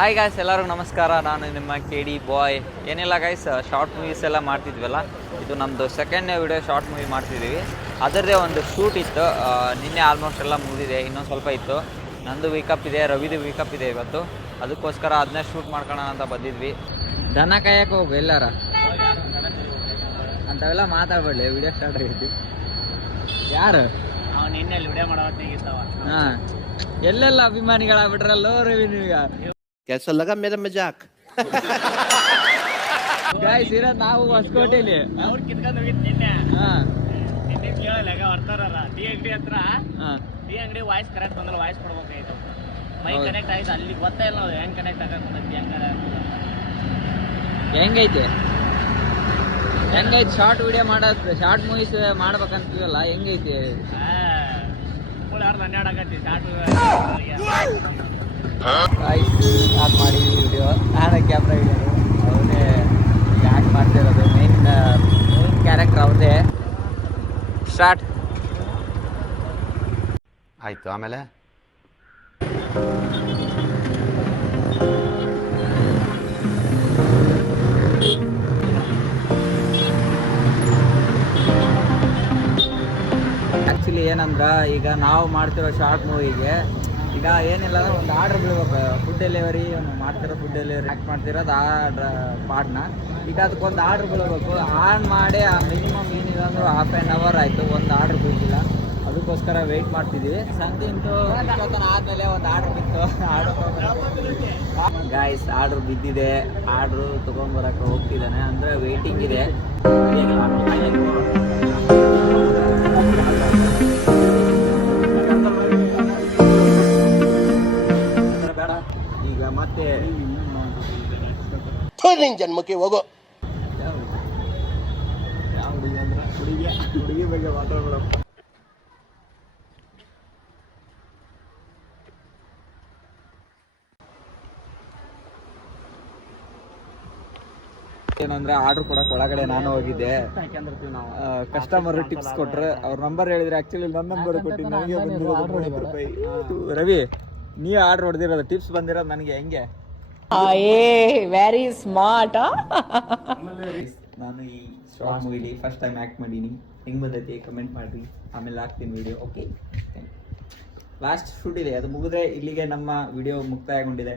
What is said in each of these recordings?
Hi guys, ಎಲ್ಲರಿಗೂ ನಮಸ್ಕಾರ. ನಾನು ನಿಮ್ಮ KD ಬಾಯ್. ಏನಿಲ್ಲ ಗಾಯ್ಸ್, ಶಾರ್ಟ್ ಮೂವೀಸ್ ಎಲ್ಲ ಮಾಡ್ತಿದ್ವಲ್ಲ, ಇದು ನಮ್ಮದು ಸೆಕೆಂಡ್ನೇ ವಿಡಿಯೋ ಶಾರ್ಟ್ ಮೂವಿ ಮಾಡ್ತಿದ್ದೀವಿ. ಅದರದ್ದೇ ಒಂದು ಶೂಟ್ ಇತ್ತು. ನಿನ್ನೆ ಆಲ್ಮೋಸ್ಟ್ ಎಲ್ಲ ಮುಗಿದಿದೆ, ಇನ್ನೊಂದು ಸ್ವಲ್ಪ ಇತ್ತು. ನಂದು ವೀಕಪ್ ಇದೆ, ರವಿದು ವೀಕಪ್ ಇದೆ ಇವತ್ತು. ಅದಕ್ಕೋಸ್ಕರ ಅದನ್ನೇ ಶೂಟ್ ಮಾಡ್ಕೊಳ್ಳೋಣ ಅಂತ ಬಂದಿದ್ವಿ. ದನ ಕಾಯಕ್ಕೆ ಹೋಗು ಎಲ್ಲಾರ ಅಂಥವೆಲ್ಲ ಮಾತಾಡ್ಬೇಡಿ, ವಿಡಿಯೋ ಸ್ಟಾರ್ಟ್ ಆಗೈತಿ. ಯಾರು ನಿನ್ನೆ ವಿಡಿಯೋ ಮಾಡೋ ಹಾಂ, ಎಲ್ಲೆಲ್ಲ ಅಭಿಮಾನಿಗಳಾಗ್ಬಿಟ್ರಲ್ಲೋ ರವಿ ನೀವೀಗ. कैसा लगा मेरा मजाक? ಗಾಯ್ಸ್ ಇರೋದು ನಾವು ಹೊಸಕೋಟೆಲಿ. ಅವ್ರು ಕಿತ್ಕೊಂಡು ಹೋಗಿದ್ದು ನಿನ್ನೆ. ಹಾಂ, ನಿನ್ನೆ ಕೇಳಲ್ಲ ಬರ್ತಾರಲ್ಲ ಟಿ ಅಂಗಡಿ ಹತ್ರ. ಹಾಂ, ಟಿ ಅಂಗಡಿ ವಾಯ್ಸ್ ಕರೆಕ್ಟ್ ಬಂದ್ರೆ ವಾಯ್ಸ್ ಕೊಡ್ಬೇಕಾಯ್ತು. ಮೈ ಕನೆಕ್ಟ್ ಆಯ್ತು, ಅಲ್ಲಿ ಗೊತ್ತಾ ಇಲ್ಲ ನಾವು ಹೆಂಗ್ ಕನೆಕ್ಟ್ ಆಗಕ್ಕೆ ಹೆಂಗೈತೆ ಹೆಂಗೈತೆ ಶಾರ್ಟ್ ವಿಡಿಯೋ ಮಾಡೋದು, ಶಾರ್ಟ್ ಮೂವೀಸ್ ಮಾಡ್ಬೇಕಂತೀವಲ್ಲ, ಹೆಂಗೈತೆ? ಯಾರ್ದು 12 ಆಗತ್ತೆ ಸ್ಟಾರ್ಟ್ ಸ್ಟಾರ್ಟ್ ಮಾಡಿದ್ವಿ ವಿಡಿಯೋ. ನಾನೇ ಕ್ಯಾಮ್ರಾ ಹಿಡಿಯೋದು, ಅವನೇ ಆ್ಯಕ್ಟ್ ಮಾಡ್ತಿರೋದು. ಮೇನ್ ಕ್ಯಾರೆಕ್ಟರ್ ಅವ್ರದ್ದೇ. ಸ್ಟಾರ್ಟ್ ಆಯ್ತು. ಆಮೇಲೆ ಆ್ಯಕ್ಚುಲಿ ಏನಂದ್ರೆ, ಈಗ ನಾವು ಮಾಡ್ತಿರೋ ಶಾರ್ಟ್ ಮೂವಿಗೆ ಈಗ ಏನಿಲ್ಲ ಅಂದ್ರೆ ಒಂದು ಆರ್ಡ್ರ್ ಬೀಳ್ಬೇಕು. ಫುಡ್ ಡೆಲಿವರಿ ಮಾಡ್ತಿರೋ, ಫುಡ್ ಡೆಲಿವರಿ ಆ್ಯಕ್ಟ್ ಮಾಡ್ತಿರೋದು ಪಾರ್ಟ್ನ. ಈಗ ಅದಕ್ಕೊಂದು ಆರ್ಡ್ರ್ ಬೀಳಬೇಕು. ಆನ್ ಮಾಡಿ ಮಿನಿಮಮ್ ಏನಿಲ್ಲ ಅಂದ್ರೆ ½ ಆಯಿತು, ಒಂದು ಆರ್ಡ್ರ್ ಬೀಳಿಲ್ಲ. ಅದಕ್ಕೋಸ್ಕರ ವೆಯ್ಟ್ ಮಾಡ್ತಿದ್ದೀವಿ. ಸಂತಿಂಟು ಆದಮೇಲೆ ಒಂದು ಆರ್ಡ್ರ್ ಬಿತ್ತು. ಗಾಯ್ಸ್ ಆರ್ಡ್ರ್ ಬಿದ್ದಿದೆ, ಆರ್ಡ್ರು ತೊಗೊಂಬರಕ್ಕೆ ಹೋಗ್ತಿದ್ದಾನೆ, ಅಂದರೆ ವೆಯ್ಟಿಂಗ್ ಇದೆ. ಬೇಡ ಈಗ ಮತ್ತೆ ಜನ್ಮಕ್ಕೆ ಹೋಗೋ. ಯಾವ ಹುಡುಗಿ ಅಂದ್ರೆ ಹುಡುಗಿ ಬಗ್ಗೆ ಮಾತಾಡ್ಬೇಡ. ಏನಂದ್ರೆ ಆರ್ಡರ್ ಕೊಡಕ್ಕೆ ಒಳಗಡೆ ನಾನು ಹೋಗಿದ್ದೆ. ಕಸ್ಟಮರ್ ಟಿಪ್ಸ್ ಕೊಟ್ರೆ ಅವ್ರ ನಂಬರ್ ಹೇಳಿದ್ರೆ, ಆಕ್ಚುಲಿ ನನ್ನ ನಂಬರ್ ಕೊಟ್ಟಿದ್ದು ನನಗೆ ಬಂದಿರೋದು 30 ರೂಪಾಯಿ. ರವಿ, ನೀ ಆರ್ಡರ್ ಹೊಡೆದಿರೋದು, ಟಿಪ್ಸ್ ಬಂದಿರೋದು ನನಗೆ. ಹೆಂಗೆ ವೆರಿ ಸ್ಮಾರ್ಟ್. ನಾನು ಈ ಶಾರ್ಟ್ ಮೂವಿಲಿ ಫಸ್ಟ್ ಟೈಮ್ ಆ್ಯಕ್ಟ್ ಮಾಡೀನಿ. ಹೆಂಗೆ ಬಂದೈತಿ ಕಮೆಂಟ್ ಮಾಡಿರಿ, ಆಮೇಲೆ ಹಾಕ್ತೀನಿ ವಿಡಿಯೋ. ಓಕೆ, ಲಾಸ್ಟ್ ಶೂಟ್ ಇದೆ, ಅದು ಮುಗಿದ್ರೆ ಇಲ್ಲಿಗೆ ನಮ್ಮ ವಿಡಿಯೋ ಮುಕ್ತಾಯಗೊಂಡಿದೆ.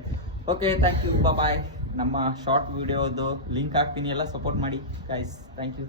ಓಕೆ, ಥ್ಯಾಂಕ್ ಯು, ಬಾಯ್. ನಮ್ಮ ಶಾರ್ಟ್ ವಿಡಿಯೋದು ಲಿಂಕ್ ಹಾಕ್ತೀನಿ, ಎಲ್ಲ ಸಪೋರ್ಟ್ ಮಾಡಿ ಗೈಸ್. Thank you.